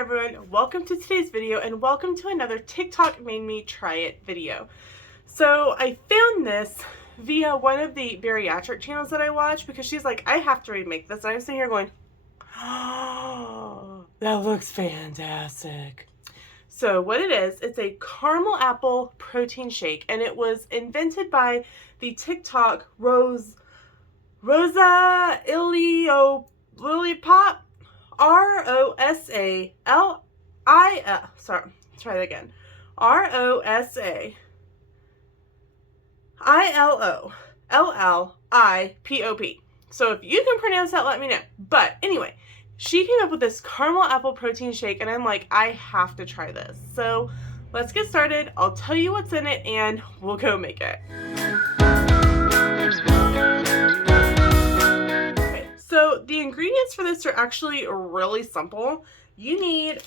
everyone, welcome to today's video and welcome to another TikTok made me try it video. So I found this via one of the bariatric channels that I watch because she's like, I have to remake this. And I'm sitting here going, oh, that looks fantastic. So what it is, it's a caramel apple protein shake and it was invented by the TikTok Rosailollipop. Sorry, try that again. Rosailollipop. So if you can pronounce that, let me know. But anyway, she came up with this caramel apple protein shake, and I'm like, I have to try this. So let's get started. I'll tell you what's in it, and we'll go make it. So the ingredients for this are actually really simple. You need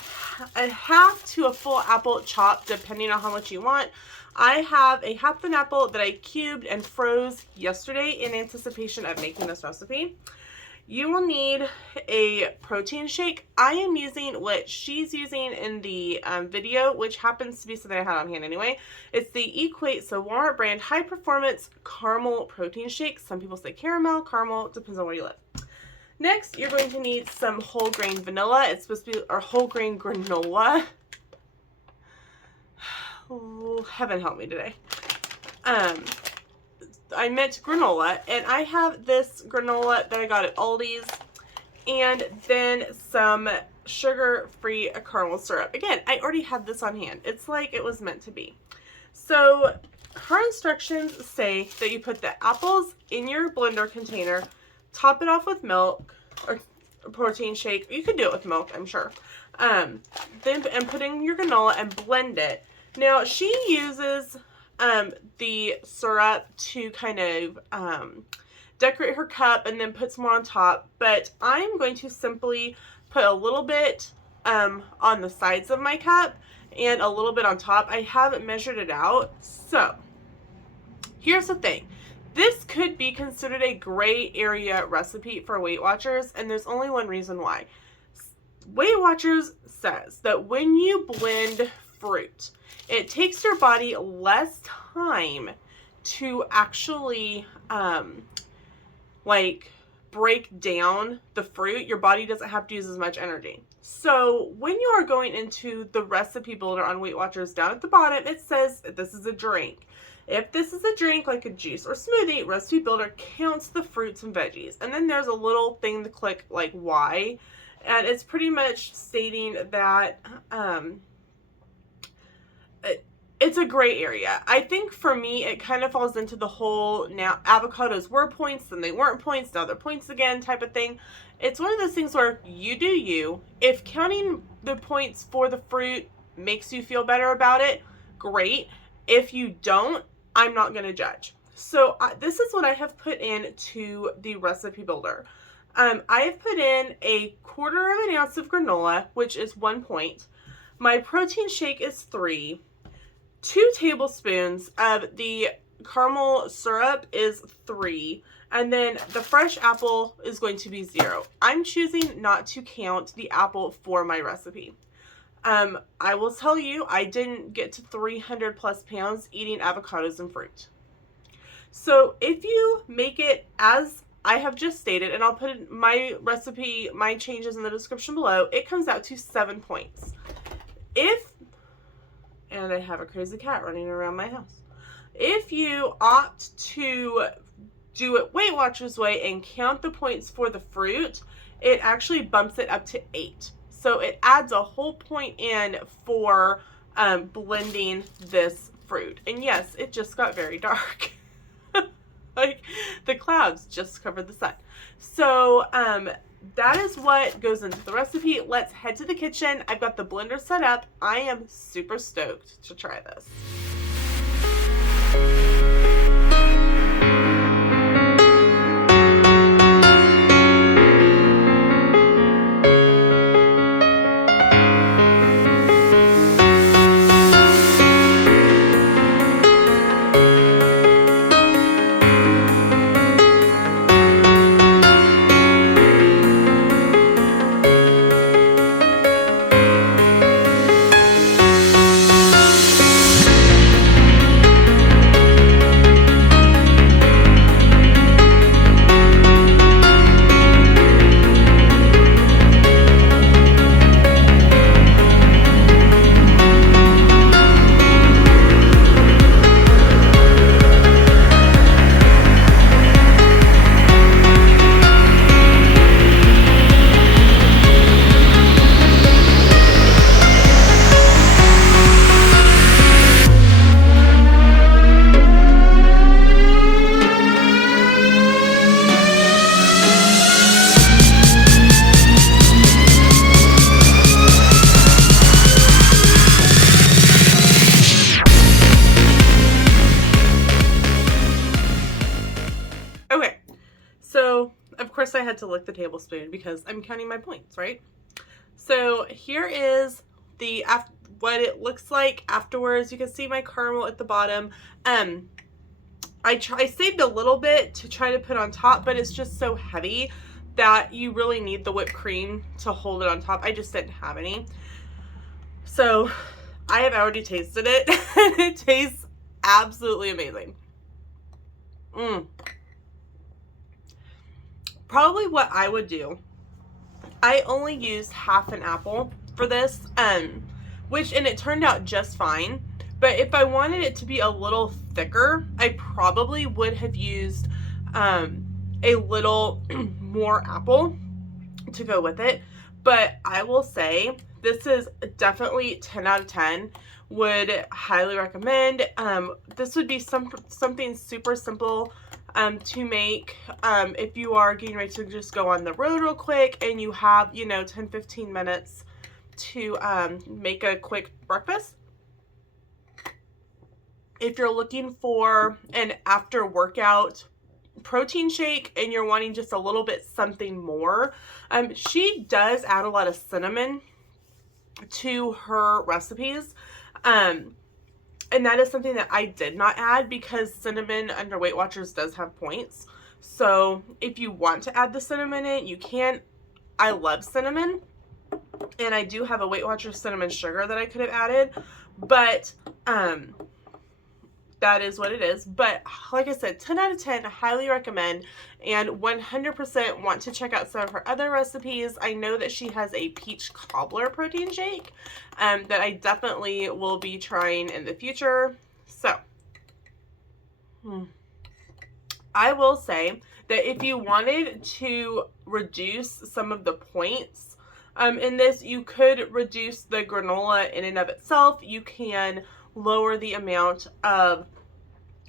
a half to a full apple chopped, depending on how much you want. I have a half an apple that I cubed and froze yesterday in anticipation of making this recipe. You will need a protein shake. I am using what she's using in the video, which happens to be something I had on hand anyway. It's the Equare, so Walmart brand, high performance caramel protein shake. Some people say caramel, depends on where you live. Next, you're going to need some whole grain vanilla. It's supposed to be our whole grain granola. Oh, heaven help me today. I meant granola, and I have this granola that I got at Aldi's, and then some sugar-free caramel syrup. Again, I already had this on hand. It's like it was meant to be. So her instructions say that you put the apples in your blender container, top it off with milk or a protein shake. You could do it with milk, I'm sure. Then put in your granola and blend it. Now she uses the syrup to kind of decorate her cup and then puts more on top, but I'm going to simply put a little bit on the sides of my cup and a little bit on top. I haven't measured it out. So here's the thing. This could be considered a gray area recipe for Weight Watchers, and there's only one reason why. Weight Watchers says that when you blend fruit, it takes your body less time to actually like break down the fruit. Your body doesn't have to use as much energy. So when you are going into the recipe builder on Weight Watchers, down at the bottom it says this is a drink. If this is a drink like a juice or smoothie, Recipe Builder counts the fruits and veggies. And then there's a little thing to click like why. And it's pretty much stating that it's a gray area. I think for me, it kind of falls into the whole now avocados were points, then they weren't points, now they're points again type of thing. It's one of those things where you do you. If counting the points for the fruit makes you feel better about it, great. If you don't, I'm not going to judge. So this is what I have put in to the recipe builder. I have put in 1/4 ounce of granola, which is 1 point. My protein shake is 3. 2 tablespoons of the caramel syrup is 3. And then the fresh apple is going to be 0. I'm choosing not to count the apple for my recipe. I will tell you, I didn't get to 300 plus pounds eating avocados and fruit. So if you make it as I have just stated, and I'll put my recipe, my changes in the description below, it comes out to 7 points. And I have a crazy cat running around my house. If you opt to do it Weight Watchers way and count the points for the fruit, it actually bumps it up to 8. So it adds a whole point in for blending this fruit. And yes, it just got very dark. Like the clouds just covered the sun. So that is what goes into the recipe. Let's head to the kitchen. I've got the blender set up. I am super stoked to try this. I had to lick the tablespoon because I'm counting my points, right? So here is the what it looks like afterwards. You can see my caramel at the bottom. I saved a little bit to try to put on top, but it's just so heavy that you really need the whipped cream to hold it on top. I just didn't have any. So I have already tasted it and it tastes absolutely amazing. Probably what I would do, I only used half an apple for this, and it turned out just fine. But if I wanted it to be a little thicker, I probably would have used a little more apple to go with it. But I will say this is definitely 10 out of 10. Would highly recommend. This would be something super simple to make if you are getting ready to just go on the road real quick and you have, 10-15 minutes to make a quick breakfast. If you're looking for an after workout protein shake and you're wanting just a little bit something more, she does add a lot of cinnamon to her recipes. And that is something that I did not add because cinnamon under Weight Watchers does have points. So if you want to add the cinnamon in, you can. I love cinnamon. And I do have a Weight Watchers cinnamon sugar that I could have added. But that is what it is. But like I said, 10 out of 10, highly recommend, and 100% want to check out some of her other recipes. I know that she has a peach cobbler protein shake that I definitely will be trying in the future. So I will say that if you wanted to reduce some of the points in this, you could reduce the granola in and of itself. You can lower the amount of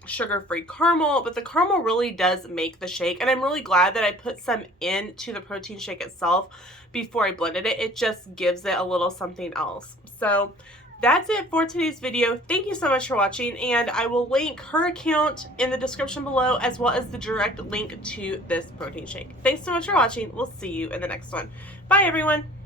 sugar-free caramel, but the caramel really does make the shake, and I'm really glad that I put some into the protein shake itself before I blended it. It just gives it a little something else. So that's it for today's video. Thank you so much for watching, and I will link her account in the description below as well as the direct link to this protein shake. Thanks so much for watching. We'll see you in the next one. Bye everyone.